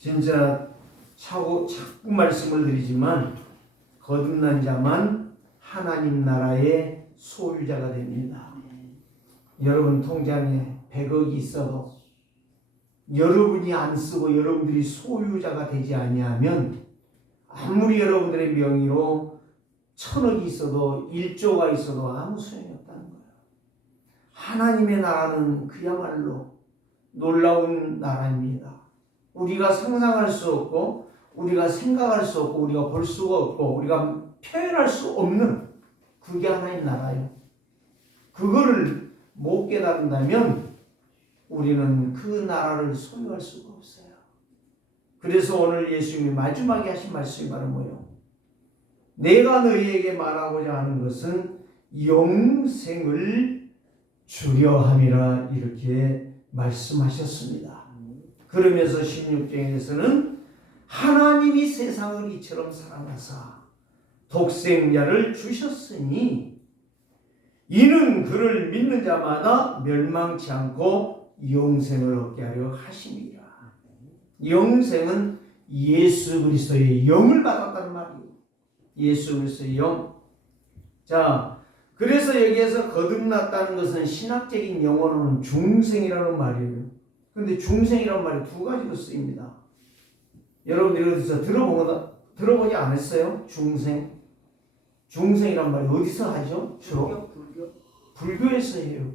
진짜 자꾸 말씀을 드리지만 거듭난 자만 하나님 나라의 소유자가 됩니다. 여러분 통장에 100억이 있어도 여러분이 안 쓰고 여러분들이 소유자가 되지 아니하면 아무리 여러분들의 명의로 1000억이 있어도 1조가 있어도 아무 소용이 없다는 거예요. 하나님의 나라는 그야말로 놀라운 나라입니다. 우리가 상상할 수 없고 우리가 생각할 수 없고 우리가 볼 수가 없고 우리가 표현할 수 없는 그게 하나님 나라예요. 그거를 못 깨닫는다면 우리는 그 나라를 소유할 수가 없어요. 그래서 오늘 예수님이 마지막에 하신 말씀이 바로 뭐예요? 내가 너희에게 말하고자 하는 것은 영생을 주려 함이라 이렇게 말씀하셨습니다. 그러면서 16장에서는 하나님이 세상을 이처럼 사랑하사 독생자를 주셨으니 이는 그를 믿는 자마다 멸망치 않고 영생을 얻게 하려 하심이라. 영생은 예수 그리스도의 영을 받았다는 말이에요. 예수 그리스도의 영. 자, 그래서 여기에서 거듭났다는 것은 신학적인 용어로는 중생이라는 말이에요. 그런데 중생이라는 말이 두 가지로 쓰입니다. 여러분들이 어디서 들어보지 않았어요? 중생. 중생이란 말이 어디서 하죠? 주로? 불교에서 해요.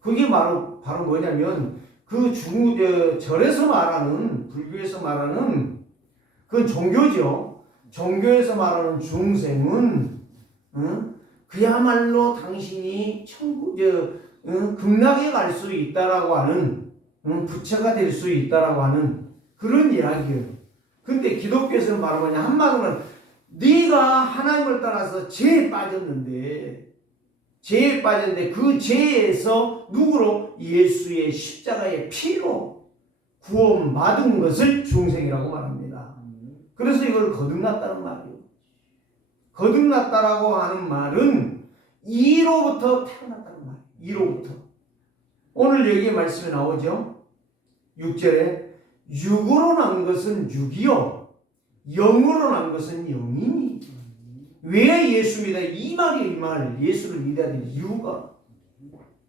그게 바로 뭐냐면 절에서 말하는, 불교에서 말하는 그건 종교죠. 종교에서 말하는 중생은 그야말로 당신이 극락에 갈 수 있다라고 하는, 부처가 될 수 있다라고 하는 그런 이야기예요. 근데 기독교에서는 바로 뭐냐, 한마디로는 네가 하나님을 따라서 죄에 빠졌는데 그 죄에서 누구로? 예수의 십자가의 피로 구원받은 것을 중생이라고 말합니다. 그래서 이걸 거듭났다는 말이에요. 거듭났다라고 하는 말은 이로부터 태어났다는 말이에요. 이로부터. 오늘 여기에 말씀이 나오죠. 6절에 육으로 난 것은 육이요 영으로 난 것은 영이니. 왜 예수 믿어? 이 말이에요. 이 말. 예수를 믿어야 되는 이유가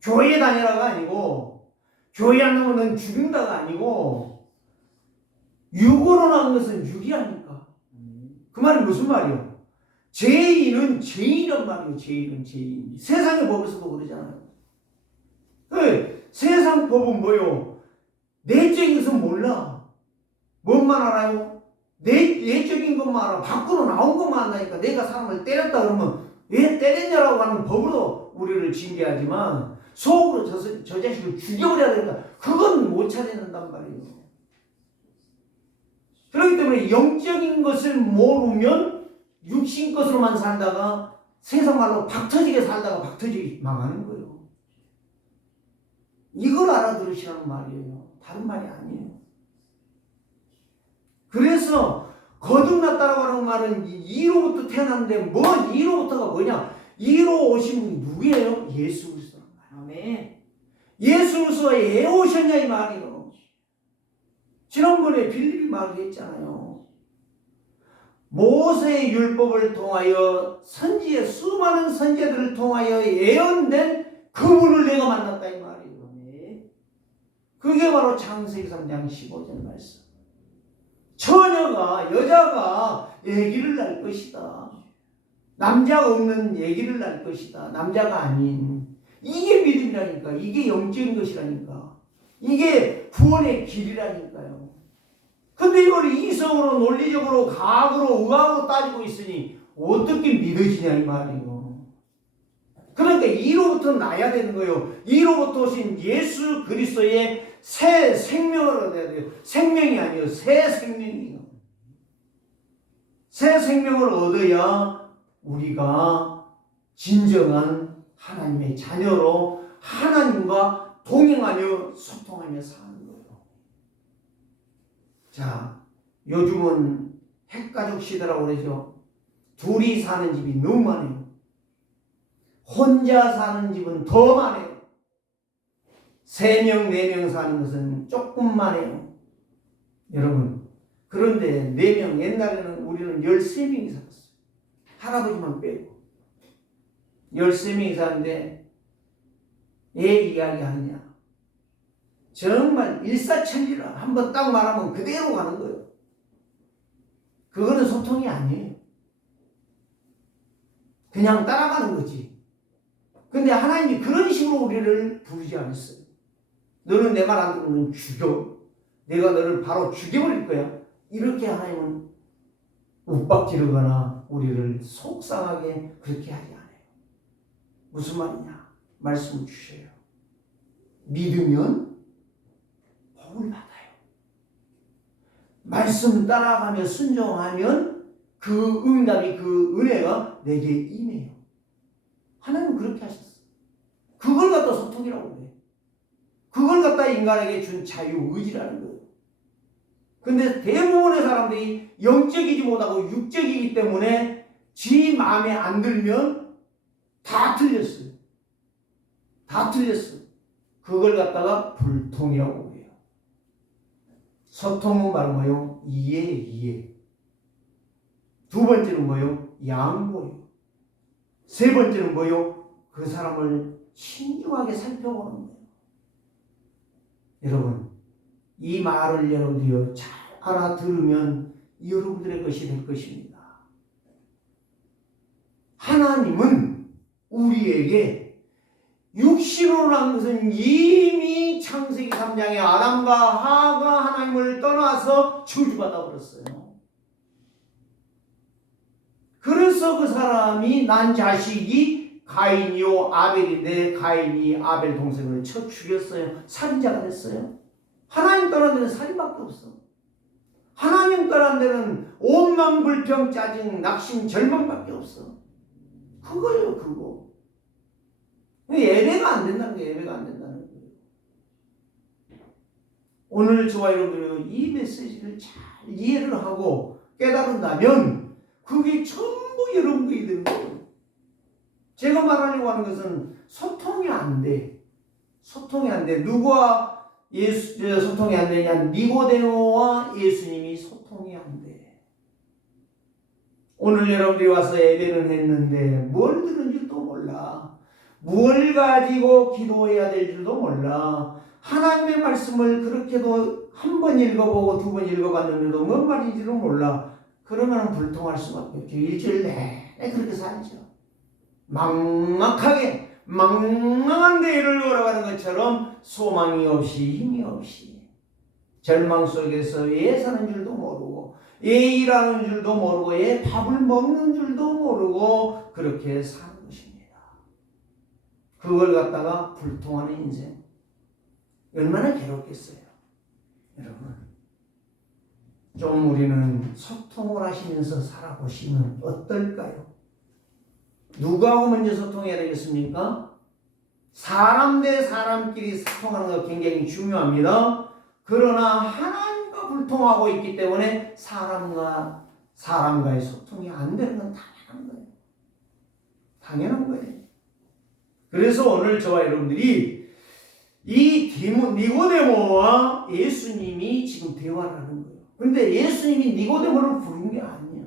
교회 다니라가 아니고 교회 안 나오면 넌 죽는다가 아니고 육으로 난 것은 육이 아닐까. 그 말은 무슨 말이요? 죄인은 죄인이란 말이에요. 죄인은 죄인. 세상의 법에서도 그러잖아요. 세상 법은 뭐요? 내적인 것은 몰라. 뭔만 알아요? 내적인 것만 알아. 밖으로 나온 것만 안다니까. 내가 사람을 때렸다 그러면 왜 때렸냐라고 하는 법으로 우리를 징계하지만 속으로 저 자식을 죽여버려야 된다. 그건 못 찾아낸단 말이에요. 그렇기 때문에 영적인 것을 모르면 육신 것으로만 살다가 세상 말로 박터지게 살다가 박터지게 망하는 거예요. 이걸 알아들으시라는 말이에요. 다른 말이 아니에요. 그래서 거듭났다라고 하는 말은 이로부터 태어났는데 뭐 이로부터가 뭐냐? 이로 오신 분이 누구예요? 예수 그리스도란 말이에요. 예수 그리스도가 왜 오셨냐 이 말이에요. 지난번에 빌립이 말을 했잖아요. 모세의 율법을 통하여 수많은 선지자들을 통하여 예언된 그분을 내가 만났다 이 말이에요. 그게 바로 창세기 3장 15절 말씀. 여자가 아기를 낳을 것이다. 남자가 없는 아기를 낳을 것이다. 남자가 아닌. 이게 믿음이라니까. 이게 영적인 것이라니까. 이게 구원의 길이라니까요. 근데 이걸 이성으로, 논리적으로, 과학으로, 의학으로 따지고 있으니 어떻게 믿어지냐 이 말이에요. 그러니까 이로부터 나야 되는 거예요. 이로부터 오신 예수 그리스도의 새 생명을 얻어야 돼요. 생명이 아니에요. 새 생명이에요. 새 생명을 얻어야 우리가 진정한 하나님의 자녀로 하나님과 동행하며 소통하며 사는 거예요. 자, 요즘은 핵가족 시대라고 그러죠. 둘이 사는 집이 너무 많아요. 혼자 사는 집은 더 많아요. 3명, 4명 사는 것은 조금만 해요. 여러분, 그런데 4명, 옛날에는 우리는 13명이 살았어요. 할아버지만 빼고. 13명이 사는데 왜 이야기하느냐? 정말 일사천리라 한번 딱 말하면 그대로 가는 거예요. 그거는 소통이 아니에요. 그냥 따라가는 거지. 근데 하나님이 그런 식으로 우리를 부르지 않았어요. 너는 내 말 안 들으면 죽여. 내가 너를 바로 죽여버릴 거야. 이렇게 하나님은 윽박지르거나 우리를 속상하게 그렇게 하지 않아요. 무슨 말이냐? 말씀을 주셔요. 믿으면 복을 받아요. 말씀 따라가며 순종하면 그 응답이, 그 은혜가 내게 임해요. 하나님은 그렇게 하셨어요. 그걸 갖다 소통이라고 해요. 그걸 갖다 인간에게 준 자유의지라는 거예요. 근데 대부분의 사람들이 영적이지 못하고 육적이기 때문에 지 마음에 안 들면 다 틀렸어요. 다 틀렸어요. 그걸 갖다가 불통이라고 해요. 소통은 바로 뭐요? 이해. 두 번째는 뭐요? 양보요. 세 번째는 뭐요? 그 사람을 신중하게 살펴보는 거예요. 여러분, 이 말을 여러분들이 잘 알아들으면 여러분들의 것이 될 것입니다. 하나님은 우리에게 육신으로 난 것은 이미 창세기 3장에 아담과 하와가 하나님을 떠나서 저주받아 버렸어요. 그래서 그 사람이 난 자식이 가인이요 아벨인데 가인이 아벨 동생을 쳐 죽였어요. 살인자가 됐어요. 하나님 떠난 데는 살인밖에 없어. 하나님 떠난 데는 원망, 불평, 짜증, 낙심, 절망밖에 없어. 그거예요, 그거. 예배가 안 된다는 거예요. 예배가 안 된다는 거예요. 오늘 저와 여러분이 이 메시지를 잘 이해를 하고 깨달은다면 그게 전부 여러분들이 되는 거예요. 제가 말하려고 하는 것은 소통이 안 돼. 소통이 안 돼. 누구와 소통이 안 되냐? 니고데모와 예수님이 소통이 안 돼. 오늘 여러분들이 와서 예배는 했는데 뭘 들은 줄도 몰라. 뭘 가지고 기도해야 될 줄도 몰라. 하나님의 말씀을 그렇게도 한 번 읽어보고 두 번 읽어봤는데도 뭔 말인지도 몰라. 그러면 불통할 수밖에 없죠. 일주일 내내 그렇게 살죠. 망망한 데를 걸어가는 것처럼 소망이 없이 힘이 없이 절망 속에서 왜 사는 줄도 모르고 왜 일하는 줄도 모르고 왜 밥을 먹는 줄도 모르고 그렇게 사는 것입니다. 그걸 갖다가 불통하는 인생 얼마나 괴롭겠어요. 여러분, 좀 우리는 소통을 하시면서 살아보시면 어떨까요? 누구하고 먼저 소통해야 되겠습니까? 사람 대 사람끼리 소통하는 거 굉장히 중요합니다. 그러나 하나님과 불통하고 있기 때문에 사람과 사람과의 소통이 안 되는 건 당연한 거예요. 당연한 거예요. 그래서 오늘 저와 여러분들이 이 니고데모와 예수님이 지금 대화를 하는 거예요. 그런데 예수님이 니고데모를 부른 게 아니야.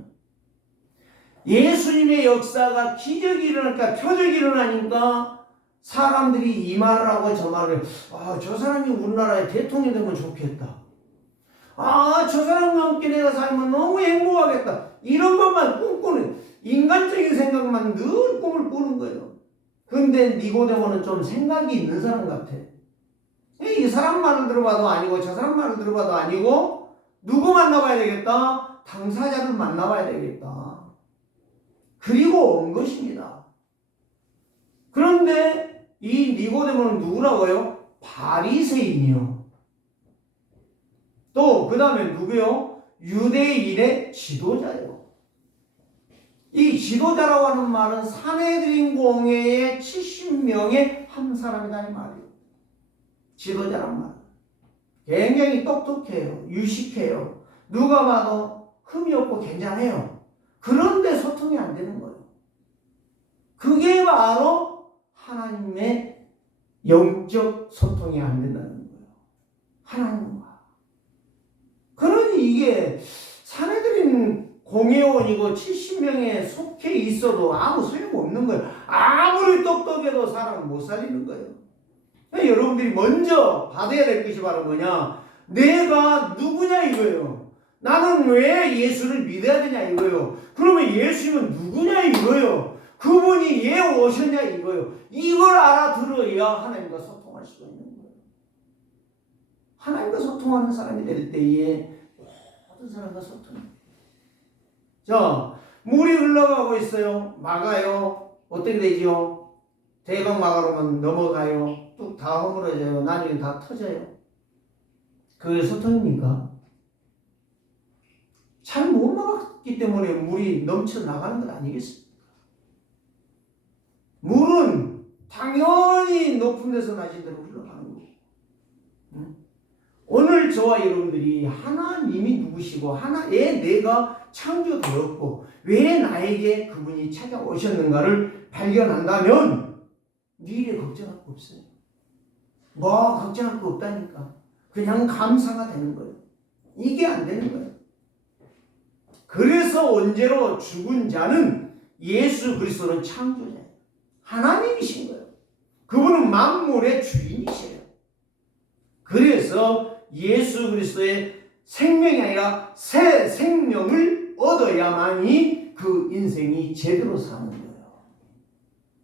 예수님의 역사가 기적이 일어나니까 표적이 일어나니까 사람들이 이 말을 하고 저 말을 저 사람이 우리나라의 대통령이 되면 좋겠다. 저 사람과 함께 내가 살면 너무 행복하겠다. 이런 것만 꿈꾸는 인간적인 생각만 늘 꿈을 꾸는 거예요. 그런데 니고데모는 좀 생각이 있는 사람 같아. 이 사람 말을 들어봐도 아니고 저 사람 말을 들어봐도 아니고 누구 만나봐야 되겠다? 당사자를 만나봐야 되겠다. 그리고 온 것입니다. 그런데 이 니고데모는 누구라고요? 바리새인이요. 또 그 다음에 누구요? 유대인의 지도자요. 이 지도자라고 하는 말은 산헤드린 공회의 70명의 한 사람이다 이 말이에요. 지도자란 말. 굉장히 똑똑해요. 유식해요. 누가 봐도 흠이 없고 괜찮아요. 그런데 소통이 안 되는 거예요. 그게 바로 하나님의 영적 소통이 안 된다는 거예요. 하나님과. 그런 이게 사내들인 공회원이고 70명에 속해 있어도 아무 소용없는 거예요. 아무리 똑똑해도 사람은 못 살리는 거예요. 여러분들이 먼저 받아야 될 것이 바로 뭐냐? 내가 누구냐 이거예요. 나는 왜 예수를 믿어야 되냐 이거예요. 그러면 예수님은 누구냐 이거예요. 그분이 왜 오셨냐 이거예요. 이걸 알아들어야 하나님과 소통할 수가 있는 거예요. 하나님과 소통하는 사람이 될 때에 모든 사람과 소통해요. 자, 물이 흘러가고 있어요. 막아요. 어떻게 되죠? 대강 막아놓으면 넘어가요. 뚝 다 허물어져요. 나중에 다 터져요. 그게 소통입니까? 잘 못 막았기 때문에 물이 넘쳐 나가는 건 아니겠습니까? 물은 당연히 높은 데서 낮은 데로 흘러가는 거고. 오늘 저와 여러분들이 하나님이 누구시고 왜 내가 창조되었고 왜 나에게 그분이 찾아오셨는가를 발견한다면 미래 걱정할 거 없어요. 뭐 걱정할 거 없다니까. 그냥 감사가 되는 거예요. 이게 안 되는 거예요. 그래서 원죄로 죽은 자는 예수 그리스도는 창조자예요. 하나님이신 거예요. 그분은 만물의 주인이세요. 그래서 예수 그리스도의 생명이 아니라 새 생명을 얻어야만이 그 인생이 제대로 사는 거예요.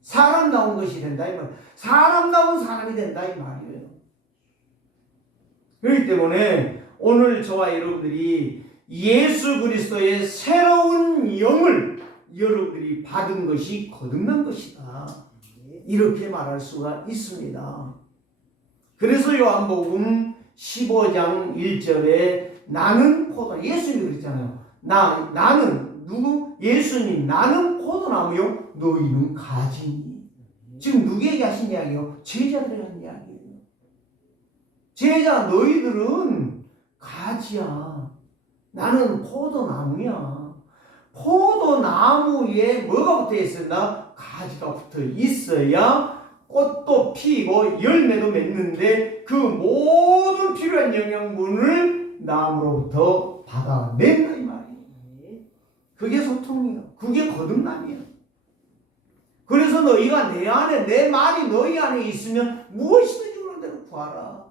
사람다운 것이 된다 이 말이에요. 사람다운 사람이 된다 이 말이에요. 그렇기 때문에 오늘 저와 여러분들이 예수 그리스도의 새로운 영을 여러분들이 받은 것이 거듭난 것이다. 이렇게 말할 수가 있습니다. 그래서 요한복음 15장 1절에 나는 포도, 예수님이 그랬잖아요. 나는 누구? 예수님, 나는 포도나무요, 너희는 가지니. 지금 누구에게 하신 이야기요? 제자들에게 하신 이야기예요. 제자, 너희들은 가지야. 나는 포도나무야. 포도나무에 뭐가 붙어 있었나? 가지가 붙어 있어야 꽃도 피고 열매도 맺는데 그 모든 필요한 영양분을 나무로부터 받아낸다 이 말이에요. 그게 소통이에요. 그게 거듭남이에요. 그래서 너희가 내 안에, 내 말이 너희 안에 있으면 무엇이든지 그런 대로 구하라.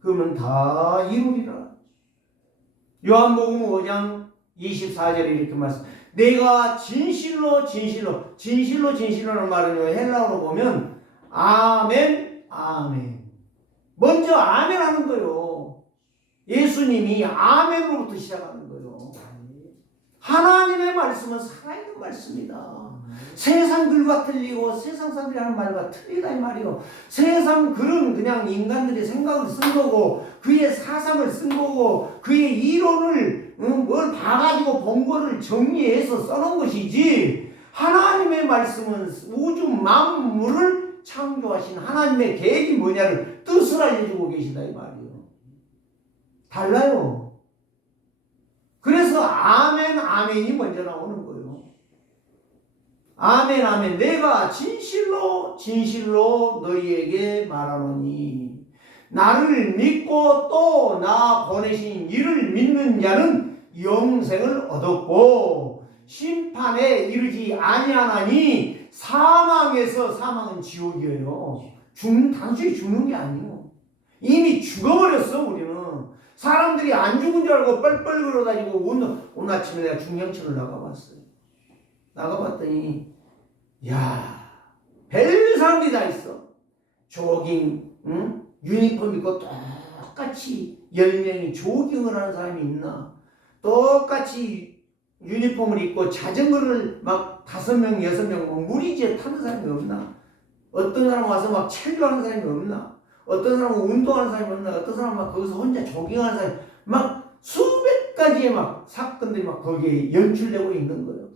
그러면 다 이루리라. 요한복음 5장 24절에 이렇게 말씀. 내가 진실로라는 말은요, 헬라어로 보면 아멘, 아멘. 먼저 아멘 하는 거예요. 예수님이 아멘으로부터 시작하는 거예요. 하나님의 말씀은 살아있는 말씀이다. 세상 글과 틀리고 세상 사람들이 하는 말과 틀리다 이 말이요. 세상 글은 그냥 인간들의 생각을 쓴 거고 그의 사상을 쓴 거고 그의 이론을 뭘 봐가지고 본 거를 정리해서 써놓은 것이지, 하나님의 말씀은 우주 만물을 창조하신 하나님의 계획이 뭐냐를 뜻을 알려주고 계시다 이 말이에요. 달라요. 그래서 아멘 아멘이 먼저 나오는 거예요. 아멘 아멘. 내가 진실로 너희에게 말하노니 나를 믿고 또 나 보내신 이를 믿는 자는 영생을 얻었고 심판에 이르지 아니하나니 사망은 지옥이에요. 단순히 죽는 게 아니에요. 이미 죽어버렸어. 우리는 사람들이 안 죽은 줄 알고 뻘뻘 걸어다니고 오늘 아침에 내가 중량천을 나가봤어요. 나가봤더니 별 사람들이 다 있어. 조깅 유니폼 입고 똑같이 10명이 조깅을 하는 사람이 있나? 똑같이 유니폼을 입고 자전거를 막 5명, 6명 무리지에 타는 사람이 없나? 어떤 사람 와서 막 체조하는 사람이 없나? 어떤 사람은 운동하는 사람이 없나? 어떤 사람은 막 거기서 혼자 조깅하는 사람이 막 수백 가지의 막 사건들이 막 거기에 연출되고 있는 거예요.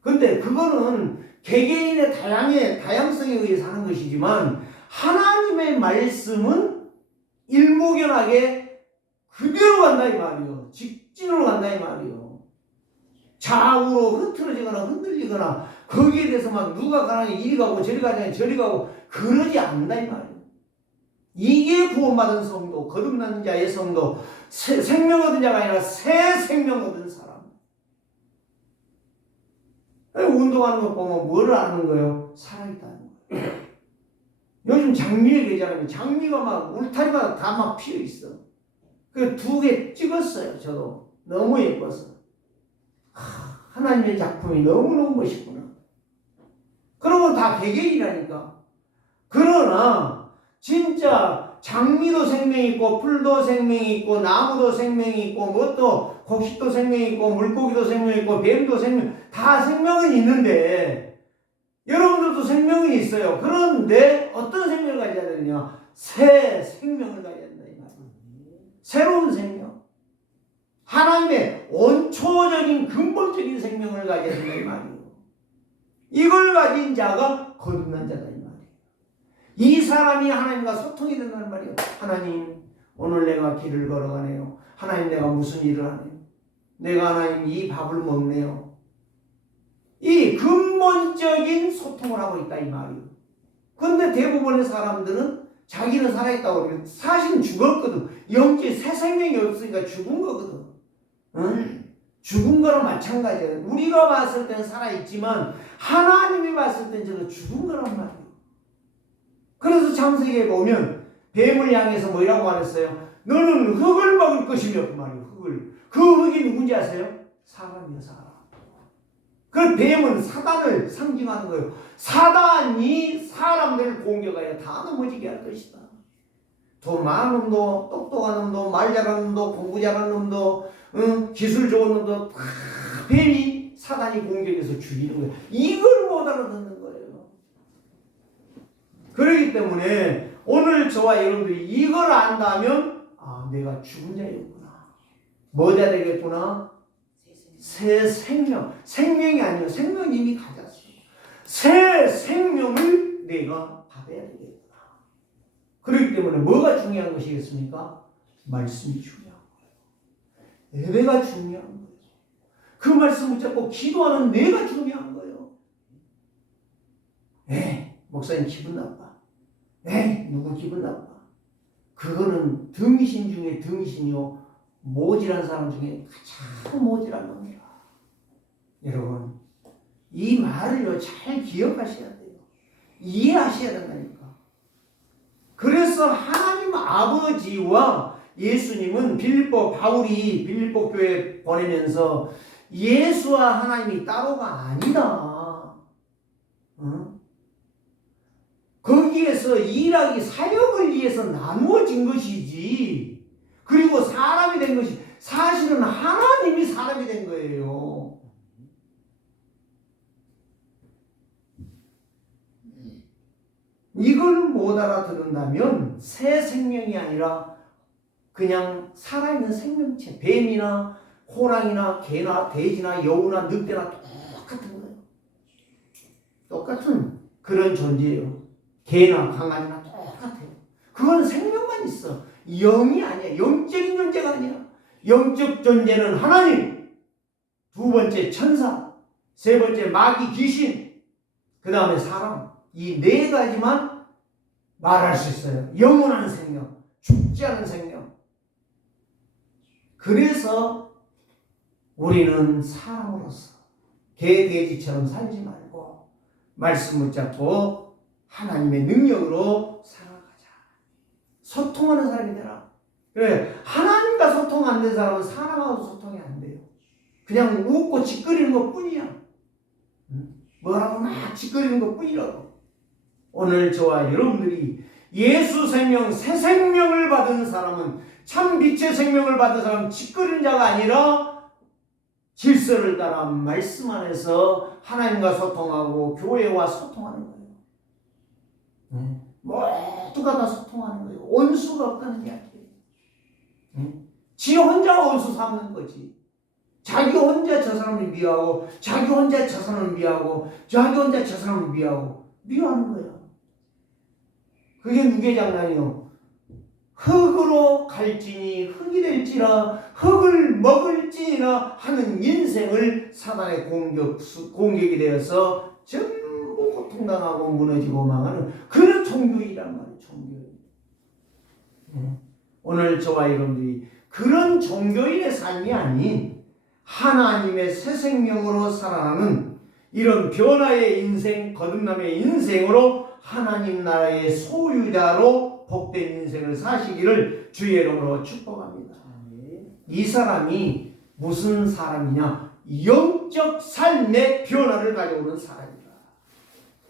근데 그거는 개개인의 다양성에 의해서 하는 것이지만 하나님의 말씀은 일목연하게 그대로 간다 이 말이요. 직진으로 간다 이 말이요. 좌우로 흐트러지거나 흔들리거나 거기에 대해서 막 누가 가라니 이리 가고 저리 가자니 저리 가고 그러지 않는다 이 말이요. 이게 구원받은 성도, 거듭난 자의 성도, 생명 얻은 자가 아니라 새 생명 얻은 사람. 운동하는 거 보면 뭘 아는 거예요? 살아있다는 거예요. 요즘 장미에 계절하면 장미가 막 울타리마다 다 막 피어 있어. 그 2개 찍었어요. 저도 너무 예뻐서. 하나님의 작품이 너무너무 멋있구나. 그러면 다 배경이라니까. 그러나 진짜 장미도 생명이 있고 풀도 생명이 있고 나무도 생명이 있고 뭣도 곡식도 생명이 있고 물고기도 생명이 있고 뱀도 생명, 다 생명은 있는데 여러분들도 생명은 있어요. 그런데 어떤 생명을 가져야 되느냐? 새 생명을 가져야 된다 이 말이에요. 새로운 생명, 하나님의 원초적인 근본적인 생명을 가져야 된다 이 말이에요. 이걸 가진 자가 거듭난 자다 이 말이에요. 이 사람이 하나님과 소통이 된다는 말이에요. 하나님, 오늘 내가 길을 걸어가네요. 하나님, 내가 무슨 일을 하네요. 내가 하나님 이 밥을 먹네요. 이 근본적인 소통을 하고 있다 이 말이에요. 그런데 대부분의 사람들은 자기는 살아있다고 그러면 사실은 죽었거든. 영적 새 생명이 없으니까 죽은 거거든. 응? 죽은 거랑 마찬가지예요. 우리가 봤을 때는 살아있지만 하나님이 봤을 때는 저도 죽은 거란 말이에요. 그래서 창세기에 보면 뱀을 향해서 뭐라고 말했어요? 너는 흙을 먹을 것이며 그 말이에요. 흙을. 그 흙이 누군지 아세요? 사람이요, 사람. 그 뱀은 사단을 상징하는 거예요. 사단이 사람들을 공격하여 다 넘어지게 할 것이다. 돈 많은 놈도, 똑똑한 놈도, 말 잘하는 놈도, 공부 잘하는 놈도, 기술 좋은 놈도 다 뱀이 사단이 공격해서 죽이는 거예요. 이걸 못 알아듣는 거예요. 그렇기 때문에 오늘 저와 여러분들이 이걸 안다면 내가 죽은 자였구나. 뭐자 되겠구나? 새 생명. 생명이 아니라 생명이 이미 가졌어. 새 생명을 내가 받아야 되겠구나. 그렇기 때문에 뭐가 중요한 것이겠습니까? 말씀이 중요한 거예요. 예배가 중요한 거예요. 그 말씀 붙잡고 기도하는 내가 중요한 거예요. 목사님 기분 나빠. 누구 기분 나빠. 그거는 등신 중에 등신이요. 모질한 사람 중에 가장 모질한 겁니다. 여러분, 이 말을요, 잘 기억하셔야 돼요. 이해하셔야 된다니까. 그래서 하나님 아버지와 예수님은 바울이 빌립보 교회 보내면서 예수와 하나님이 따로가 아니다. 거기에서 일하기 사역을 위해서 나누어진 것이지. 그리고 사람이 된 것이 사실은 하나님이 사람이 된 거예요. 이걸 못 알아들은다면 새 생명이 아니라 그냥 살아있는 생명체, 뱀이나 호랑이나 개나 돼지나 여우나 늑대나 똑같은 거예요. 똑같은 그런 존재예요. 개나 강아지나 똑같아요. 그건 생명만 있어. 영이 아니야. 영적인 존재가 아니야. 영적 존재는 하나님, 2번째 천사, 3번째 마귀 귀신, 그 다음에 사람. 이 4가지만 말할 수 있어요. 영원한 생명, 죽지 않은 생명. 그래서 우리는 사람으로서 개, 돼지처럼 살지 말고 말씀 붙잡고 하나님의 능력으로 살아가자. 소통하는 사람이 되라. 그래, 하나님과 소통 안 된 사람은 사람하고 소통이 안 돼요. 그냥 웃고 짓거리는 것 뿐이야. 뭐라고 막 짓거리는 것 뿐이라고. 오늘 저와 여러분들이 예수 생명, 새 생명을 받은 사람은, 참 빛의 생명을 받은 사람은 짓거리는 자가 아니라 질서를 따라 말씀 안에서 하나님과 소통하고 교회와 소통하는 거예요. 모두가 다 소통하는 거예요. 원수가 없다는 이야기예요. 지 혼자 원수 삼는 거지. 자기 혼자 저 사람을 미워하고, 자기 혼자 저 사람을 미워하고, 자기 혼자 저 사람을 미워하는 거야. 그게 누구의 장난이요? 흙으로 갈지니 흙이 될지라, 흙을 먹을지니라 하는 인생을 사단의 공격이 되어서 전부 고통당하고 무너지고 망하는 그런 종교이란 말이에요. 종교. 오늘 저와 여러분들이 그런 종교인의 삶이 아닌 하나님의 새 생명으로 살아나는 이런 변화의 인생, 거듭남의 인생으로 하나님 나라의 소유자로 복된 인생을 사시기를 주의 이름으로 축복합니다. 이 사람이 무슨 사람이냐? 영적 삶의 변화를 가져오는 사람이다.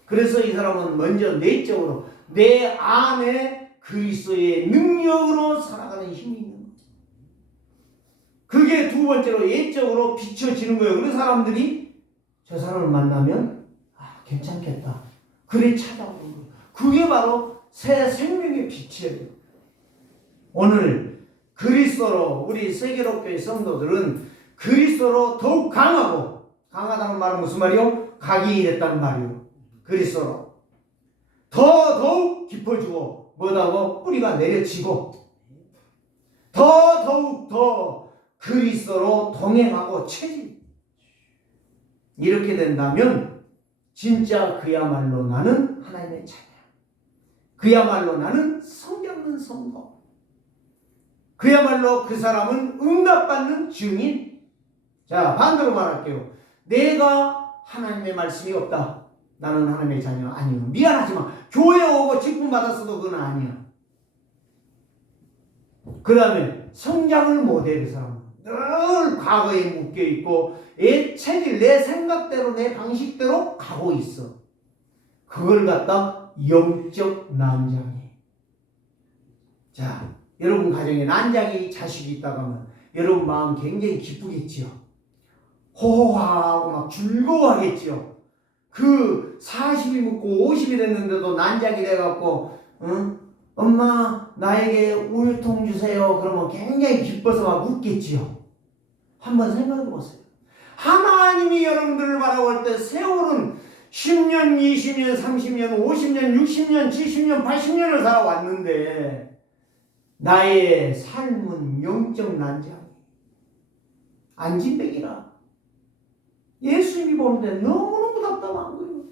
그래서 이 사람은 먼저 내적으로 내 안에 그리스도의 능력으로 살아가는 힘이 있는 거죠. 그게 두 번째로 예적으로 비춰지는 거예요. 그래서 사람들이 저 사람을 만나면 괜찮겠다. 그래 찾아오는 거예요. 그게 바로 새 생명의 빛이에요. 오늘 그리스도로 우리 세계로교회 성도들은 그리스도로 더욱 강하다는 말은 무슨 말이요? 각인이 됐다는 말이요. 그리스도로 더욱 깊어지고 뭐다고 뿌리가 내려지고 더욱 그리스도로 동행하고 체질. 이렇게 된다면 진짜 그야말로 나는 하나님의 자녀. 그야말로 나는 성경은 성도. 그야말로 그 사람은 응답받는 증인. 자, 반대로 말할게요. 내가 하나님의 말씀이 없다. 나는 하나님의 자녀 아니요. 미안하지만 교회 오고 직분 받았어도 그건 아니야. 그 다음에 성장을 못해. 그 사람은 늘 과거에 묶여있고 체질 내 생각대로 내 방식대로 가고 있어. 그걸 갖다 영적 난장이. 자, 여러분 가정에 난장이 자식이 있다고 하면 여러분 마음 굉장히 기쁘겠지요. 호호하고 막 즐거워하겠지요. 그 40이 묻고 50이 됐는데도 난장이 돼갖고 엄마 나에게 우유통 주세요. 그러면 굉장히 기뻐서 막 웃겠지요. 한번 생각해 보세요. 하나님이 여러분들을 바라볼 때 세월은 10년, 20년, 30년, 50년, 60년, 70년, 80년을 살아왔는데 나의 삶은 영적 난장. 안진뱅이라. 예수님이 보는데 너무너무 답답한 거예요.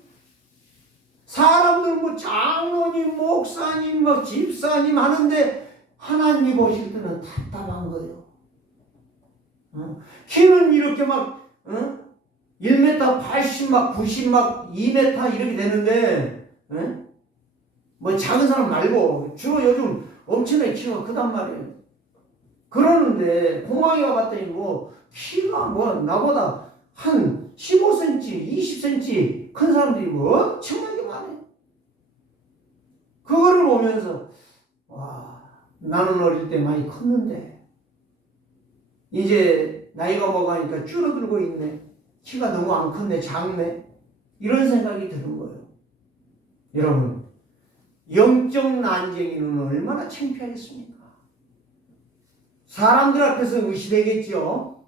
사람들 뭐 장로님, 목사님, 뭐 집사님 하는데 하나님 보실 때는 답답한 거예요. 키는 이렇게 막 1m 80, 막 90, 막 2m 이렇게 되는데 뭐 작은 사람 말고 주로 요즘 엄청나게 키가 크단 말이에요. 그러는데 공항에 와봤더니 뭐 키가 뭐 나보다 한 15cm, 20cm 큰 사람들이 뭐 엄청나게 많아요. 그거를 보면서 와, 나는 어릴 때 많이 컸는데 이제 나이가 먹으니까 줄어들고 있네. 키가 너무 안 컸네, 작네. 이런 생각이 드는 거예요. 여러분, 영적 난쟁이는 얼마나 창피하겠습니까? 사람들 앞에서 의시되겠죠.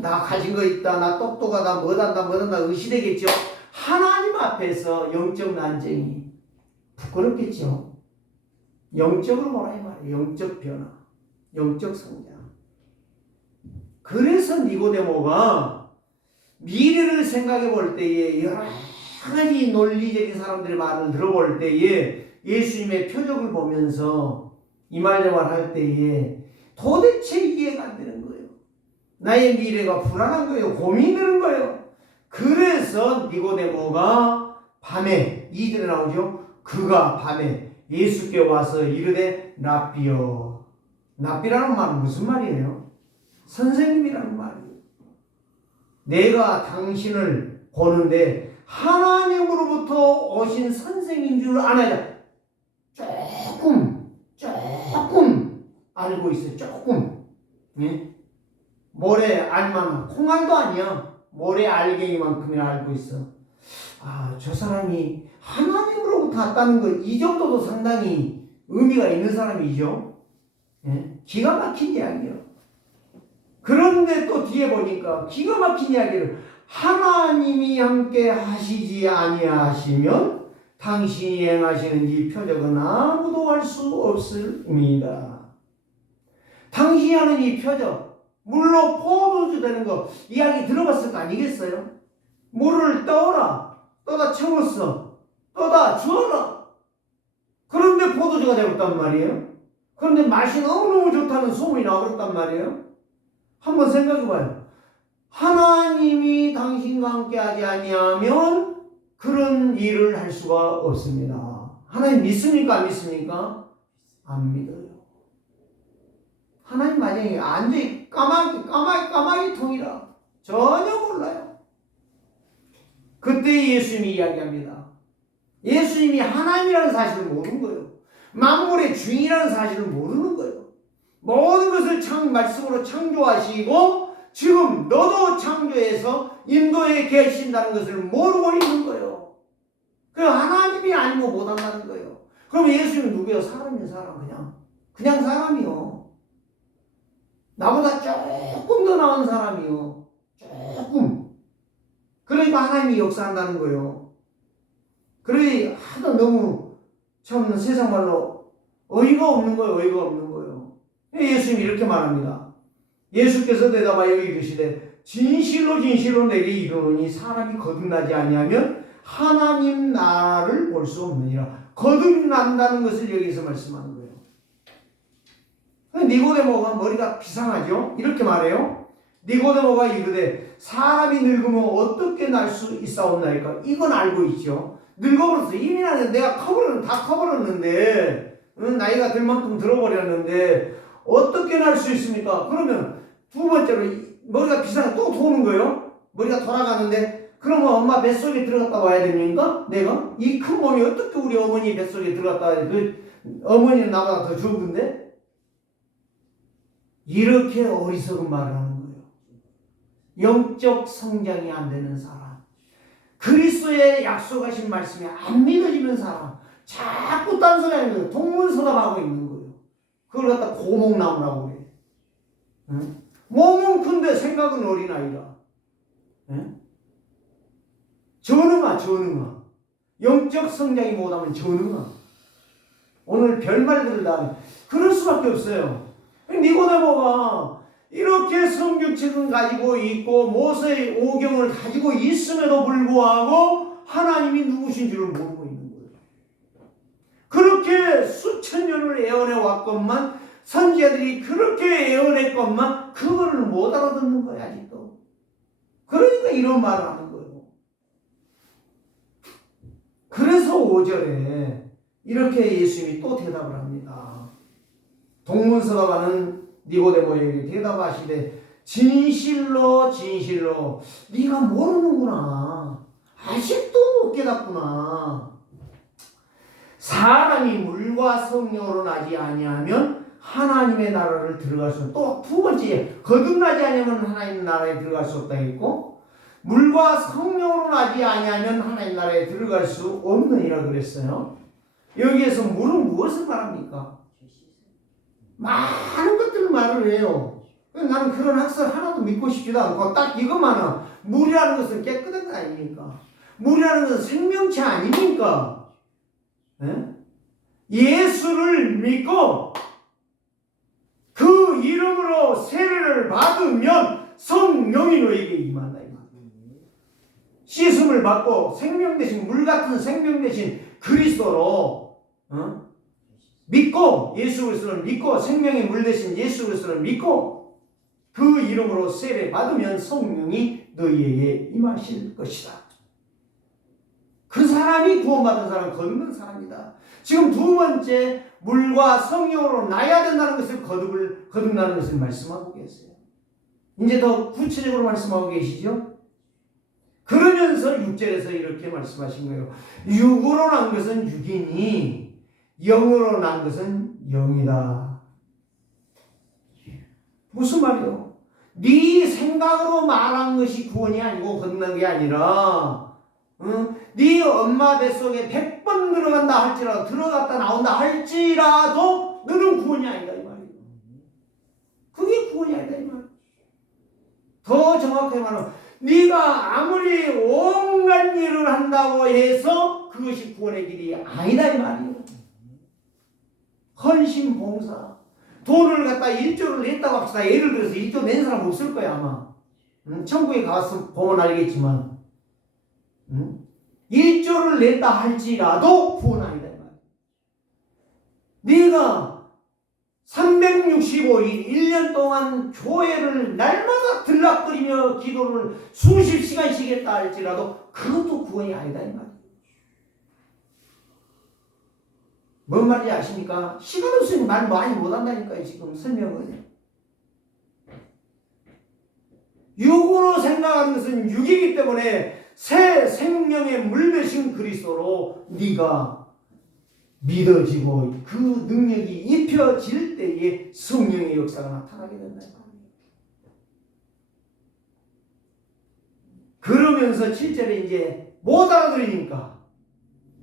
나 가진 거 있다, 나 똑똑하다, 뭐단다 의시되겠죠. 하나님 앞에서 영적 난쟁이 부끄럽겠죠. 영적으로 뭐라 이 말이에요. 영적 변화, 영적 성장. 그래서 니고데모가 미래를 생각해 볼 때에 여러 가지 논리적인 사람들의 말을 들어볼 때에 예수님의 표적을 보면서 이 말 저 말 할 때에 도대체 이해가 안 되는 거예요. 나의 미래가 불안한 거예요. 고민되는 거예요. 그래서 니고데모가 밤에 2절에 나오죠. 그가 밤에 예수께 와서 이르되 랍비여. 랍비라는 말은 무슨 말이에요? 선생님이라는 말이에요. 내가 당신을 보는데 하나님으로부터 오신 선생인 줄 아나이다. 조금 알고 있어요. 조금. 예? 모래 알만한 콩알도 아니야. 모래 알갱이만큼이나 알고 있어. 저 사람이 하나님으로부터 왔다는 거, 이 정도도 상당히 의미가 있는 사람이죠. 예? 기가 막힌 이야기예요. 그런데 또 뒤에 보니까 기가 막힌 이야기를 하나님이 함께 하시지 아니하시면 당신이 행하시는 이 표적은 아무도 할 수 없습니다. 당신이 하는 이 표적, 물로 포도주 되는 거 이야기 들어봤을 거 아니겠어요? 물을 떠다 채웠어. 떠다 주어라. 그런데 포도주가 되었단 말이에요. 그런데 맛이 너무너무 좋다는 소문이 나버렸단 말이에요. 한번 생각해봐요. 하나님이 당신과 함께하지 아니하면 그런 일을 할 수가 없습니다. 하나님 믿습니까? 안 믿습니까? 안 믿어요. 하나님 만약에 완전히 까마귀 통이라 전혀 몰라요. 그때 예수님이 이야기합니다. 예수님이 하나님이라는 사실을 모르는 거예요. 만물의 주인이라는 사실을 모르는 거예요. 모든 것을 말씀으로 창조하시고 지금 너도 창조해서 인도에 계신다는 것을 모르고 있는 거예요. 그 하나님이 아니고 못한다는 거예요. 그럼 예수님은 누구예요? 사람이에요. 사람. 그냥 사람이요. 나보다 조금 더 나은 사람이요. 조금. 그러니까 하나님이 역사한다는 거예요. 그러니 하도 너무 참 세상 말로 어이가 없는 거예요. 어이가 없는 거예요. 예수님이 이렇게 말합니다. 예수께서 대답하여 이르시되 진실로 진실로 내게 이르노니 사람이 거듭나지 아니하면 하나님 나라를 볼 수 없느니라. 거듭난다는 것을 여기서 말씀하는 거예요. 니고데모가 머리가 비상하죠? 이렇게 말해요. 니고데모가 이르되 사람이 늙으면 어떻게 날 수 있사옵나이까? 이건 알고 있죠. 늙어버렸어. 이미 나는 내가 다 커버렸는데 나이가 들 만큼 들어버렸는데 어떻게 날 수 있습니까? 그러면 두 번째로 머리가 비상해 또 도는 거예요. 머리가 돌아가는데 그러면 엄마 뱃속에 들어갔다 와야 됩니까? 내가? 이 큰 몸이 어떻게 우리 어머니 뱃속에 들어갔다 와야 돼? 그 어머니는 나보다 더 적은데? 이렇게 어리석은 말을 하는 거예요. 영적 성장이 안 되는 사람, 그리스도의 약속하신 말씀이 안 믿어지는 사람, 자꾸 딴소리 하는 거예요. 동문서답하고 있는 거예요. 그걸 갖다 고목나무라고 그래요. 응? 몸은 큰데 생각은 어린아이라. 응? 전응아. 영적 성장이 못하면 전응아. 오늘 별말들을 다 그럴 수밖에 없어요. 니고데모가 이렇게 성경책을 가지고 있고 모세의 오경을 가지고 있음에도 불구하고 하나님이 누구신 줄을 모르고 있는 거예요. 그렇게 수천 년을 애원해 왔건만, 선지자들이 그렇게 애원했건만 그거를 못 알아듣는 거예요. 아직도. 그러니까 이런 말을 하는 거예요. 그래서 5절에 이렇게 예수님이 또 대답을 합니다. 동문서답하는 니고데모에게 대답하시되 진실로 네가 모르는구나. 아직도 못 깨닫구나. 사람이 물과 성령으로 나지 아니하면 하나님의 나라를 들어갈 수 없다. 또 두 번째, 거듭나지 아니하면 하나님 나라에 들어갈 수 없다 했고, 물과 성령으로 나지 아니하면 하나님 나라에 들어갈 수 없느니라 그랬어요. 여기에서 물은 무엇을 말합니까? 많은 것들을 말을 해요. 나는 그런 학설 하나도 믿고 싶지도 않고 딱 이것만은 물이라는 것은 깨끗한 거 아닙니까? 물이라는 것은 생명체 아닙니까? 네? 예수를 믿고 그 이름으로 세례를 받으면 성령이 너에게 임한다. 씻음을 받고 생명 대신 물 같은 생명 대신 그리스도로 믿고 예수 그리스도를 믿고 생명의 물 대신 예수 그리스도를 믿고 그 이름으로 세례 받으면 성령이 너희에게 임하실 것이다. 그 사람이 구원받은 사람, 거듭난 사람이다. 지금 두 번째 물과 성령으로 나야 된다는 것을 거듭나는 것을 말씀하고 계세요. 이제 더 구체적으로 말씀하고 계시죠? 그러면서 6절에서 이렇게 말씀하신 거예요. 육으로 난 것은 육이니 영으로 난 것은 영이다. 무슨 말이요? 네 생각으로 말한 것이 구원이 아니고 거듭난 게 아니라 네 엄마 뱃속에 100번 들어간다 할지라도 들어갔다 나온다 할지라도 너는 구원이 아니다 이 말이에요. 그게 구원이 아니다 이 말이에요. 더 정확하게 말하면 네가 아무리 온갖 일을 한다고 해서 그것이 구원의 길이 아니다 이 말이에요. 헌신, 봉사, 돈을 갖다 1조를 냈다고 합시다. 예를 들어서 1조 낸 사람 없을 거야 아마. 천국에 가서 보면 알겠지만 1조를 냈다 할지라도 구원 아니다 이 말이에요. 네가 365일 1년 동안 교회를 날마다 들락거리며 기도를 수십 시간씩 했다 할지라도 그것도 구원이 아니다 이 말이에요. 뭔 말인지 아십니까? 시간 없으면 말 많이 못한다니까요. 지금 설명을. 육으로 생각하는 것은 육이기 때문에 새 생명의 물 대신 그리스도로 네가 믿어지고 그 능력이 입혀질 때에 성령의 역사가 나타나게 된다. 그러면서 7절에 이제 못 알아들으니까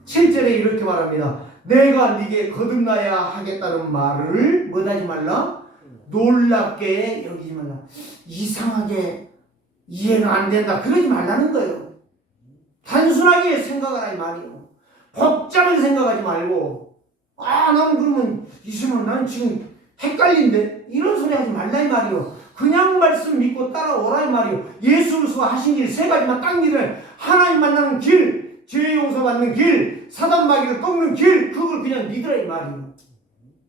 7절에 이렇게 말합니다. 내가 네게 거듭나야 하겠다는 말을 뭐하지 말라? 놀랍게 여기지 말라. 이상하게 이해가 안 된다. 그러지 말라는 거예요. 단순하게 생각하라 이 말이에요. 복잡하게 생각하지 말고 나는 그러면 이승은 난 지금 헷갈린데 이런 소리 하지 말라 이 말이에요. 그냥 말씀 믿고 따라오라 이 말이에요. 예수 그리스도 하신 일 세 가지만 딱 믿으라. 하나님 만나는 길, 죄 용서받는 길, 사단 마귀를 꺾는 길, 그걸 그냥 믿으라 이 말이에요.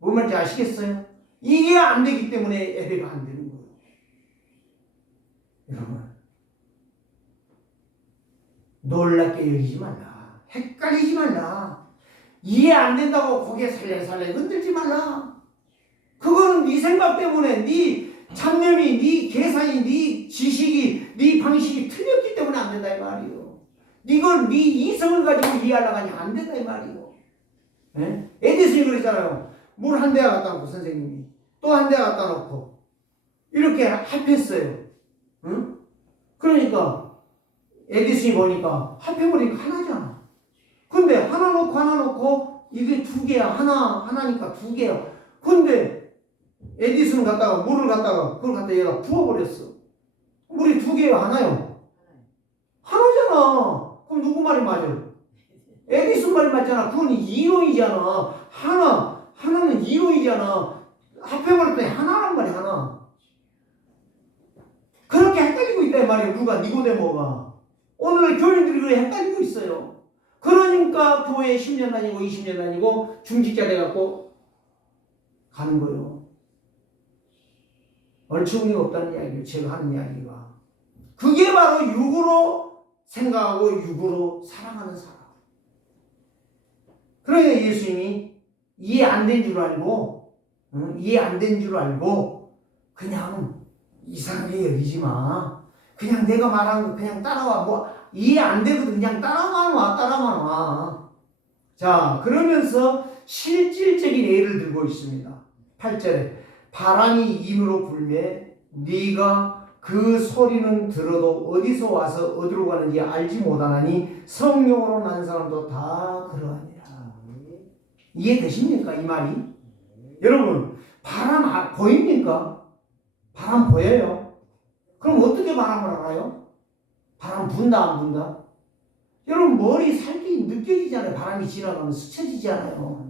뭔 말인지 아시겠어요? 이게 안 되기 때문에 예배가 안 되는 거예요. 여러분, 놀랍게 여기지 말라. 헷갈리지 말라. 이해 안 된다고 고개 살래살래 흔들지 말라. 그거는 네 생각 때문에 네 잡념이, 네 계산이, 네 지식이, 네 방식이 틀렸기 때문에 안 된다 이 말이에요. 이걸 네 이성을 가지고 이해하려고 하니 안 된다 이 말이에요. 예? 에디슨이 그랬잖아요. 물 한 대가 갖다 놓고 선생님이 또 한 대가 갖다 놓고 이렇게 합했어요. 응? 그러니까 에디슨이 보니까 합해버리니까 하나잖아. 근데 하나 놓고 이게 두 개야. 하나니까 두 개야. 근데 에디슨은 갖다가 물을 갖다가 그걸 갖다 얘가 부어버렸어. 물이 두 개야 하나요? 하나잖아. 그럼 누구 말이 맞아? 에디슨 말이 맞잖아. 그건 이론이잖아. 하나는 이론이잖아. 합해버렸더니 하나란 말이야 하나. 그렇게 헷갈리고 있다 이 말이에요. 누가? 니고데모가. 오늘 교인들이 그렇게 헷갈리고 있어요. 그러니까 교회에 10년 다니고 20년 다니고 중직자 돼갖고 가는 거예요. 얼추구니가 없다는 이야기예요. 제가 하는 이야기가. 그게 바로 육으로 생각하고 육으로 사랑하는 사람. 그러니까 예수님이 이해 안 된 줄 알고 이해 안 된 줄 알고 그냥 이상하게 여기지 마. 그냥 내가 말한 거 그냥 따라와. 뭐 이해 안 되거든. 그냥 따라만 와. 자, 그러면서 실질적인 예를 들고 있습니다. 8절에 바람이 인으로 불매 네가 그 소리는 들어도 어디서 와서 어디로 가는지 알지 못하나니 성령으로 난 사람도 다 그러하니라. 이해되십니까 이 말이? 여러분 바람 보입니까? 바람 보여요? 그럼 어떻게 바람을 알아요? 바람 분다 안 분다? 여러분 머리 살기 느껴지잖아요. 바람이 지나가면 스쳐지잖아요.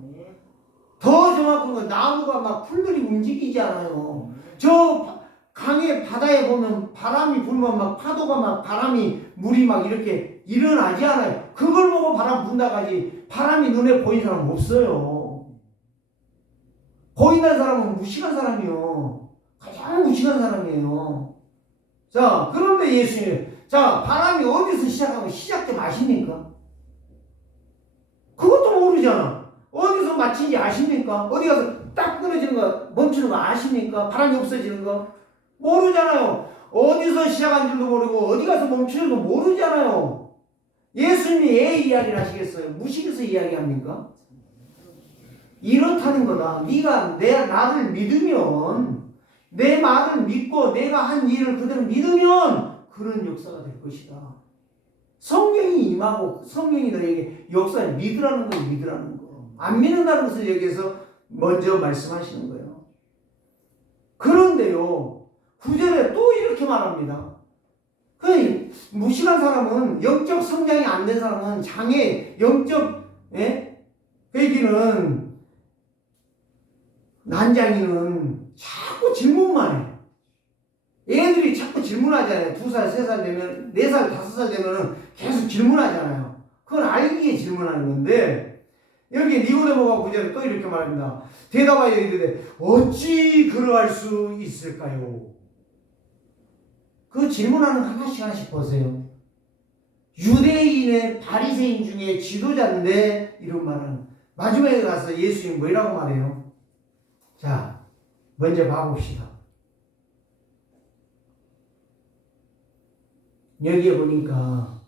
더 정확한 건 나무가 막 풀들이 움직이잖아요. 저 강에 바다에 보면 바람이 불면 막 파도가 막 바람이 물이 막 이렇게 일어나지 않아요. 그걸 보고 바람 분다 가지 바람이 눈에 보이는 사람은 없어요. 보인다는 사람은 무식한 사람이요. 가장 무식한 사람이에요. 자, 그런데 예수님, 자, 바람이 어디서 시작하고 시작점 아십니까? 그것도 모르잖아. 어디서 마친지 아십니까? 어디 가서 딱 끊어지는 거, 멈추는 거 아십니까? 바람이 없어지는 거? 모르잖아요. 어디서 시작한 줄도 모르고 어디 가서 멈추는 거 모르잖아요. 예수님이 왜 이야기를 하시겠어요? 무식해서 이야기합니까? 이렇다는 거다. 네가 나를 믿으면, 내 말을 믿고 내가 한 일을 그대로 믿으면 그런 역사가 될 것이다. 성령이 임하고 성령이 너에게 역사를 믿으라는 걸 믿으라는 거. 안 믿는다는 것을 여기에서 먼저 말씀하시는 거예요. 그런데요, 9절에 또 이렇게 말합니다. 그 무식한 사람은, 영적 성장이 안 된 사람은 영적 회기는 난장이는 자꾸 질문만 해. 애들이 자꾸 질문하잖아요. 2살, 3살 되면, 4살, 5살 되면 계속 질문하잖아요. 그건 알기에 질문하는 건데, 여기 니고데모가 구절에 또 이렇게 말합니다. 대답하여 이르되 어찌 그러할 수 있을까요? 그 질문하는 하나씩 하나씩 보세요. 유대인의 바리새인 중에 지도자인데 이런 말은 마지막에 가서 예수님 뭐라고 말해요? 자, 먼저 봐봅시다. 여기에 보니까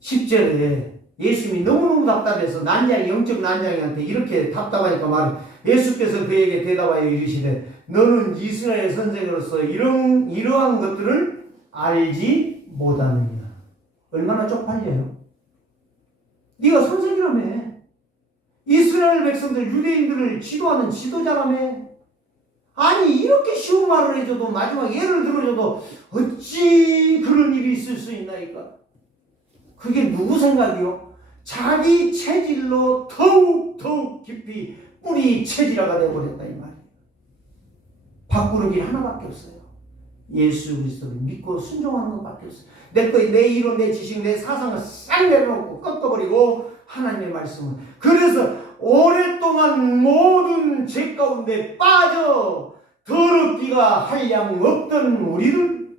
10절에 예수님이 너무너무 답답해서 영적 난장이한테 이렇게 답답하니까 예수께서 그에게 대답하여 이르시되 너는 이스라엘 선생으로서 이러한 것들을 알지 못하느냐. 얼마나 쪽팔려요. 네가 선생이라며. 이스라엘 백성들 유대인들을 지도하는 지도자라며. 아니 이렇게 쉬운 말을 해줘도 마지막 예를 들어줘도 어찌 그런 일이 있을 수 있나이까. 그게 누구 생각이요? 자기 체질로 더욱 깊이 뿌리 체질화가 되어버렸다 이 말이에요. 바꾸는 길 하나밖에 없어요. 예수 그리스도를 믿고 순종하는 것밖에 없어요. 내 이론, 내 지식, 내 사상을 싹 내려놓고 꺾어버리고 하나님의 말씀을. 그래서 오랫동안 모든 죄 가운데 빠져 더럽기가 한량 없던 우리를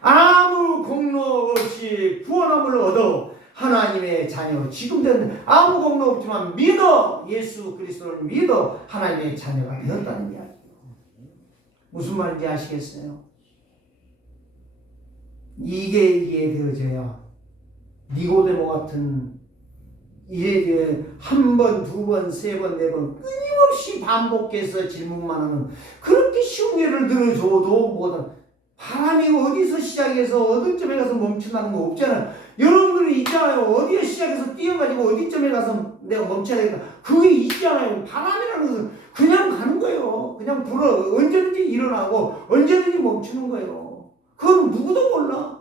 아무 공로 없이 구원함을 얻어 하나님의 자녀, 지금도 아무 공로 없지만 믿어 예수 그리스도를 믿어 하나님의 자녀가 되었다는 이야기예요. 무슨 말인지 아시겠어요? 이게 이해되어져야 니고데모 같은 한 번, 두 번, 세 번, 네 번 끊임없이 반복해서 질문만 하는 그렇게 쉬운 예를 들어줘도 뭐든 바람이 어디서 시작해서 어느 점에 가서 멈춘다는 거 없잖아요. 여러분들이 있잖아요. 어디에 시작해서 뛰어가지고 어디점에 가서 내가 멈춰야 되겠다. 그게 있잖아요. 바람이라는 것은 그냥 가는 거예요. 그냥 불어. 언제든지 일어나고 언제든지 멈추는 거예요. 그건 누구도 몰라.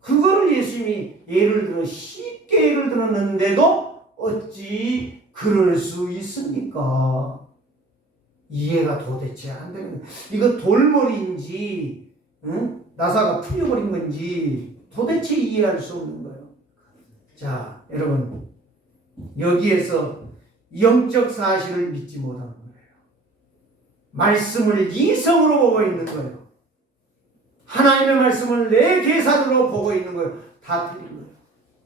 그거를 예수님이 예를 들어 쉽게 예를 들었는데도 어찌 그럴 수 있습니까? 이해가 도대체 안 되는 거예요. 이거 돌머리인지 나사가 풀려버린 건지 도대체 이해할 수 없는 거예요. 자, 여러분 여기에서 영적 사실을 믿지 못하는 거예요. 말씀을 이성으로 보고 있는 거예요. 하나님의 말씀을 내 계산으로 보고 있는 거예요. 다 틀린 거예요.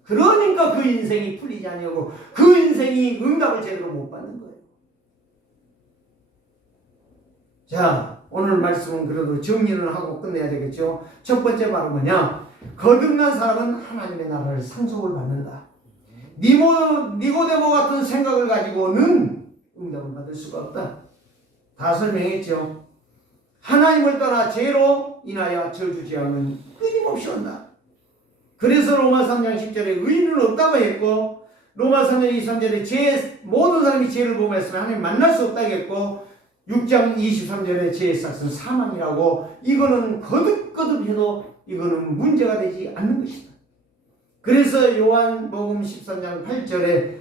그러니까 그 인생이 풀리지 않냐고 그 인생이 응답을 제대로 못 받는 거예요. 자, 오늘 말씀은 그래도 정리를 하고 끝내야 되겠죠. 첫 번째 바로 뭐냐? 거듭난 사람은 하나님의 나라를 상속을 받는다. 니고데모 같은 생각을 가지고는 응답을 받을 수가 없다. 다 설명했죠. 하나님을 떠나 죄로 인하여 저주재앙은 끊임없이 온다. 그래서 로마 3장 10절에 의인은 없다고 했고 로마 3장 23절에 모든 사람이 죄를 범했으면 하나님 만날 수 없다고 했고 6장 23절에 죄의 삭은 사망이라고 이거는 거듭해도 이거는 문제가 되지 않는 것이다. 그래서 요한복음 13장 8절에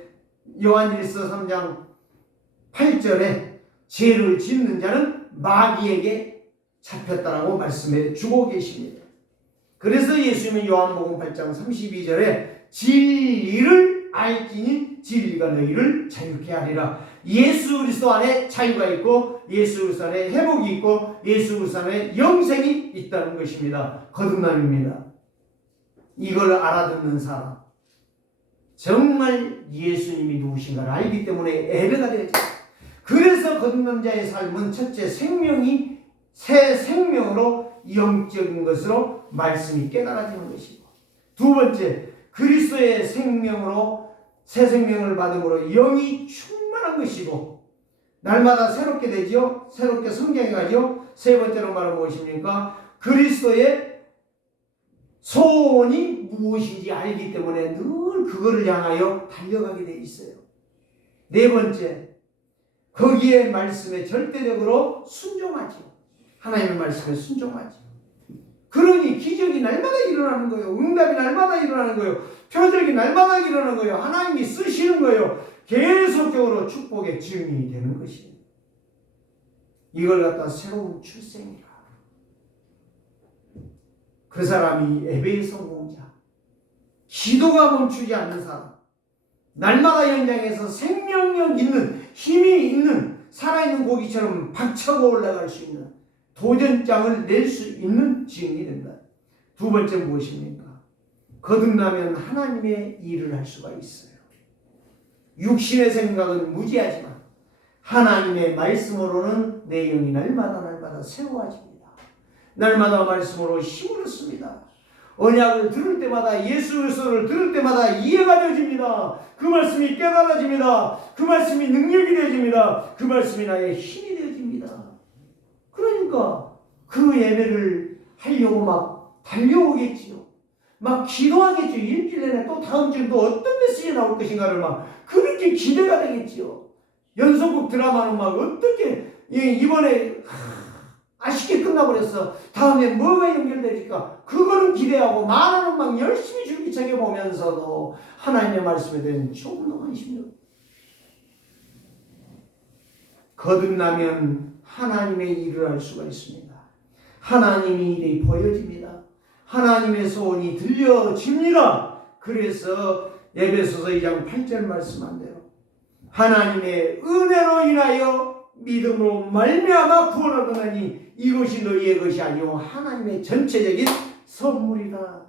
요한일서 3장 8절에 죄를 짓는 자는 마귀에게 잡혔다라고 말씀해 주고 계십니다. 그래서 예수님은 요한복음 8장 32절에 진리를 알지니 진리가 너희를 자유케 하리라. 예수 그리스도 안에 자유가 있고 예수 그리스도 안에 회복이 있고 예수 그리스도 안에 영생이 있다는 것입니다. 거듭남입니다. 이걸 알아듣는 사람 정말 예수님이 누구신가를 알기 때문에 예배가 되죠. 그래서 거듭난 자의 삶은 첫째 생명이 새 생명으로 영적인 것으로 말씀이 깨달아지는 것이고 두 번째 그리스도의 생명으로 새 생명을 받음으로 영이 충만한 것이고 날마다 새롭게 되지요. 새롭게 성장해 가지요. 세 번째로 말은 무엇입니까? 그리스도의 소원이 무엇인지 알기 때문에 늘 그거를 향하여 달려가게 돼 있어요. 네 번째 거기에 말씀에 절대적으로 순종하지. 하나님의 말씀에 순종하지. 그러니 기적이 날마다 일어나는 거예요. 응답이 날마다 일어나는 거예요. 표적이 날마다 일어나는 거예요. 하나님이 쓰시는 거예요. 계속적으로 축복의 증인이 되는 것이에요. 이걸 갖다 새로운 출생이라. 그 사람이 예배의 성공자. 기도가 멈추지 않는 사람. 날마다 현장에서 생명력 있는, 힘이 있는, 살아있는 고기처럼 박차고 올라갈 수 있는 도전장을 낼 수 있는 증인이 된다. 두 번째 무엇입니까? 거듭나면 하나님의 일을 할 수가 있어요. 육신의 생각은 무지하지만 하나님의 말씀으로는 내 영이 날마다 새로워집니다. 날마다 말씀으로 힘을 얻습니다. 언약을 들을 때마다, 예수 그리스도를 들을 때마다 이해가 되어집니다. 그 말씀이 깨달아집니다. 그 말씀이 능력이 되어집니다. 그 말씀이 나의 힘이 되어집니다. 그러니까 그 예배를 하려고 막 달려오겠지요. 막 기도하겠죠. 일주일 내내 또 다음 주에 또 어떤 메시지 나올 것인가를 막 그렇게 기대가 되겠지요. 연속극 드라마는 막 어떻게 이번에 아쉽게 끝나버렸어. 다음에 뭐가 연결될까? 그거는 기대하고 만화는 막 열심히 줄기차게 보면서도 하나님의 말씀에 대한 조금도 관심이 없어요. 거듭나면 하나님의 일을 할 수가 있습니다. 하나님의 일이 보여집니다. 하나님의 소원이 들려집니다. 그래서 에베소서 2장 8절 말씀한 대로 하나님의 은혜로 인하여 믿음으로 말미암아 구원을 얻으니 이것이 너희의 것이 아니오 하나님의 전체적인 선물이다.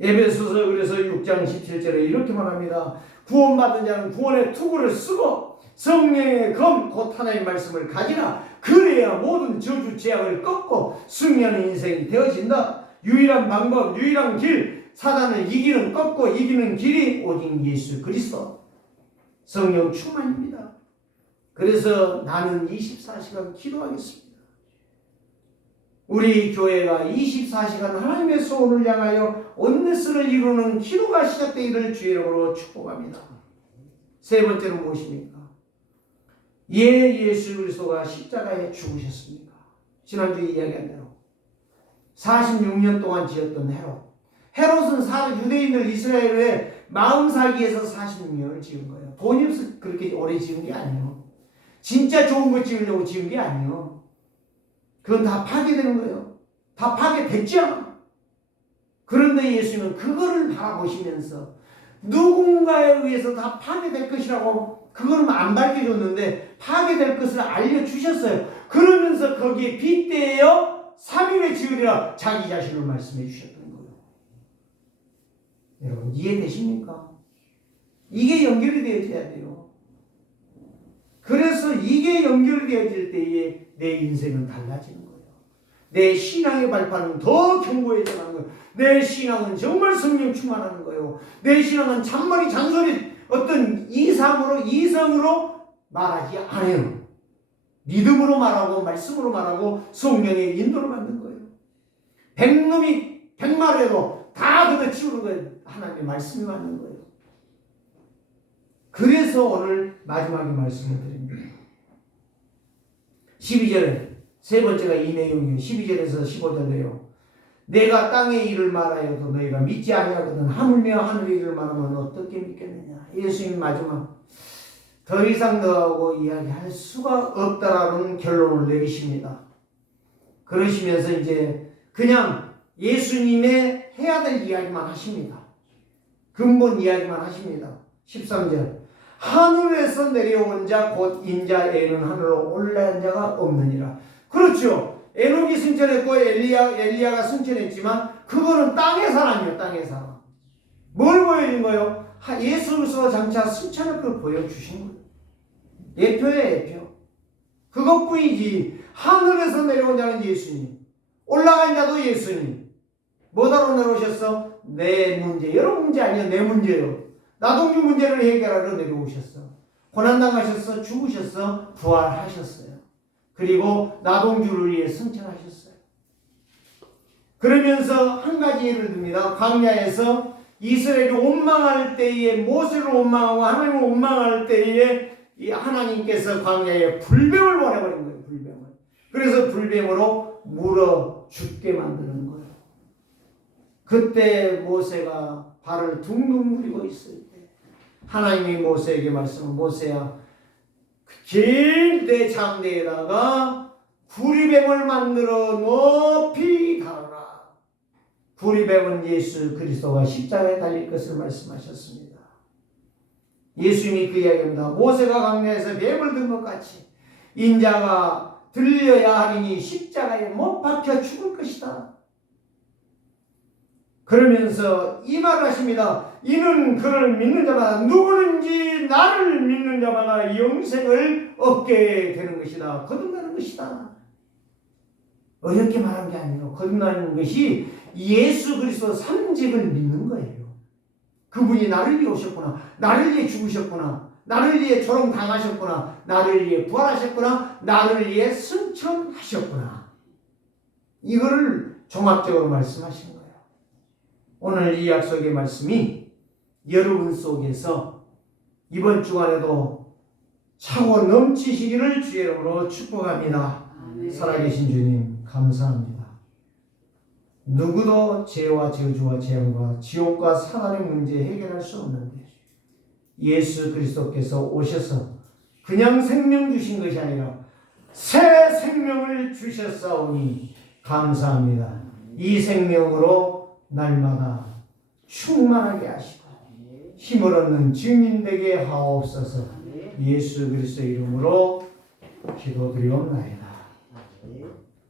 에베소서 그래서 6장 17절에 이렇게 말합니다. 구원받은 자는 구원의 투구를 쓰고 성령의 검 곧 하나님의 말씀을 가지라. 그래야 모든 저주 죄악을 꺾고 승리하는 인생이 되어진다. 유일한 방법, 유일한 길, 사단을 이기는, 꺾고 이기는 길이 오직 예수 그리스도 성령 충만입니다. 그래서 나는 24시간 기도하겠습니다. 우리 교회가 24시간 하나님의 소원을 향하여 온네스를 이루는 기도가 시작되기를 주의 이름으로 축복합니다. 세 번째는 무엇입니까? 예수 그리스도가 십자가에 죽으셨습니다. 지난주에 이야기한 대로 46년 동안 지었던 헤롯은 유대인들 이스라엘의 마음 살기에서 46년을 지은 거예요. 돈이 없어 그렇게 오래 지은 게 아니에요. 진짜 좋은 거 지으려고 지은 게 아니에요. 그건 다 파괴되는 거예요. 다 파괴됐죠. 그런데 예수님은 그거를 바라보시면서 누군가에 의해서 다 파괴될 것이라고 그거는 안 밝혀줬는데 파괴될 것을 알려주셨어요. 그러면서 거기에 빗대어 3일에 지으리라 자기 자신을 말씀해 주셨던 거예요. 여러분 이해되십니까? 이게 연결이 되어져야 돼요. 그래서 이게 연결이 되어질 때에 내 인생은 달라지는 거예요. 내 신앙의 발판은 더 견고해져 가는 거예요. 내 신앙은 정말 성령 충만하는 거예요. 내 신앙은 잔머리 잔소리 어떤 이성으로 말하지 않아요. 믿음으로 말하고 말씀으로 말하고 성령의 인도를 받는 거예요. 100놈이 100마를 해도 다 걷어치우는 거예요. 하나님의 말씀이 맞는 거예요. 그래서 오늘 마지막에 말씀을 드립니다. 12절에 세 번째가 이 내용이에요. 12절에서 15절에요. 내가 땅의 일을 말하여도 너희가 믿지 아니하거든 하물며 하늘의 일을 말하면 어떻게 믿겠느냐. 예수님 마지막 더 이상 너하고 이야기할 수가 없다라는 결론을 내리십니다. 그러시면서 이제 그냥 예수님의 해야 될 이야기만 하십니다. 근본 이야기만 하십니다. 13절 하늘에서 내려온 자 곧 인자에는 하늘로 올라간 자가 없느니라. 그렇죠. 에녹이 승천했고 엘리야가 승천했지만 그거는 땅의 사람이에요. 땅의 사람. 뭘 보여준 거예요? 예수 그리스도가 장차 승천할 걸 보여주신 거예요. 예표예요. 예표. 그것뿐이지. 하늘에서 내려온 자는 예수님, 올라간 자도 예수님. 뭐하러 내려오셨어? 내 문제. 여러분 문제 아니야. 내 문제요. 나동주 문제를 해결하러 내려오셨어. 고난당하셨어. 죽으셨어. 부활하셨어요. 그리고 나동주를 위해 승천하셨어요. 그러면서 한 가지 예를 듭니다. 광야에서 이스라엘이 원망할 때에 모세를 원망하고 하나님을 원망할 때에 이 하나님께서 광야에 불뱀을 보내버린 거예요. 불뱀을. 그래서 불뱀으로 물어 죽게 만드는 거예요. 그때 모세가 발을 둥둥 굴리고 있을 때 하나님이 모세에게 말씀은 모세야 긴 내 장대에다가 구리뱀을 만들어 높이 달아라. 구리뱀은 예수 그리스도가 십자가에 달릴 것을 말씀하셨습니다. 예수님이 그 이야기입니다. 모세가 광야에서 뱀을 든 것 같이 인자가 들려야 하리니 십자가에 못 박혀 죽을 것이다. 그러면서 이 말을 하십니다. 이는 그를 믿는 자마다 누구든지 나를 믿는 자마다 영생을 얻게 되는 것이다. 거듭나는 것이다. 어렵게 말한 게 아니에요. 거듭나는 것이 예수 그리스도 삼직을 믿는 거예요. 그분이 나를 위해 오셨구나. 나를 위해 죽으셨구나. 나를 위해 조롱당하셨구나. 나를 위해 부활하셨구나. 나를 위해 승천하셨구나. 이거를 종합적으로 말씀하시는 거예요. 오늘 이 약속의 말씀이 여러분 속에서 이번 주간에도 차고 넘치시기를 주의 이름으로 축복합니다. 살아계신 주님 감사합니다. 누구도 죄와 저주와 재앙과 지옥과 사단의 문제 해결할 수 없는데 예수 그리스도께서 오셔서 그냥 생명 주신 것이 아니라 새 생명을 주셨사오니 감사합니다. 이 생명으로 날마다 충만하게 하시고 힘을 얻는 증인 되게 하옵소서. 예수 그리스도의 이름으로 기도드리옵나이다.